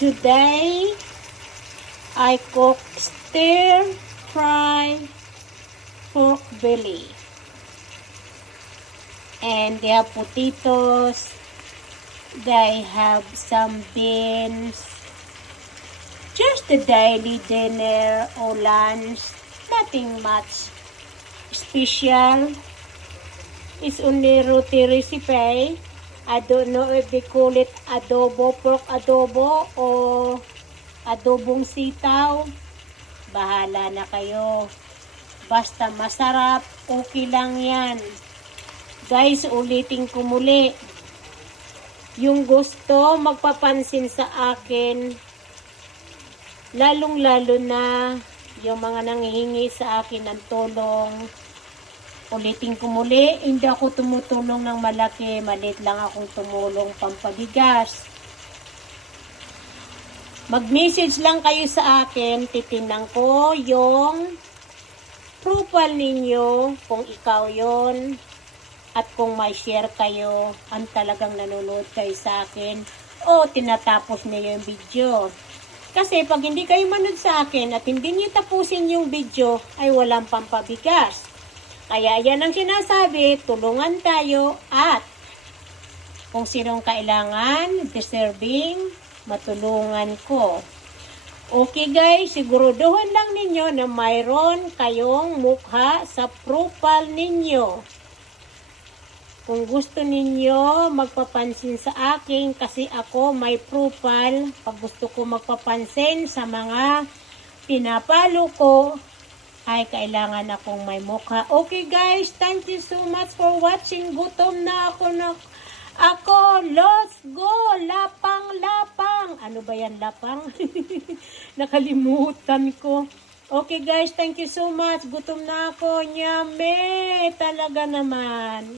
Today, I cook stir-fry pork belly. And they have potatoes. They have some beans. Just a daily dinner or lunch. Nothing much special. It's only roti recipe. I don't know if they call it adobo, pork adobo, o adobong sitaw. Bahala na kayo. Basta masarap, okay lang yan. Guys, ulitin ko muli. Yung gusto magpapansin sa akin, lalong-lalo na yung mga nanghihingi sa akin ng tulong. Ulitin ko muli, hindi ako tumutulong ng malaki, maliit lang akong tumulong pampabigas. Mag-message lang kayo sa akin, titingnan ko yung profile ninyo, kung ikaw yon, at kung may share kayo, ang talagang nanonood kayo sa akin, o tinatapos niyo yung video. Kasi pag hindi kayo manood sa akin at hindi niyo tapusin yung video, ay walang pampabigas. Kaya yan ang sinasabi, tulungan tayo at kung sinong kailangan, deserving, matulungan ko. Okay guys, siguruduhan lang ninyo na mayroon kayong mukha sa profile ninyo. Kung gusto ninyo magpapansin sa akin, kasi ako may profile, pag gusto ko magpapansin sa mga pinapalo ko, ay kailangan akong may mukha. Okay guys, thank you so much for watching. Gutom na ako let's go, lapang. Ano ba yan, lapang? Nakalimutan ko. Okay guys, thank you so much. Gutom na ako. Nyame, talaga naman.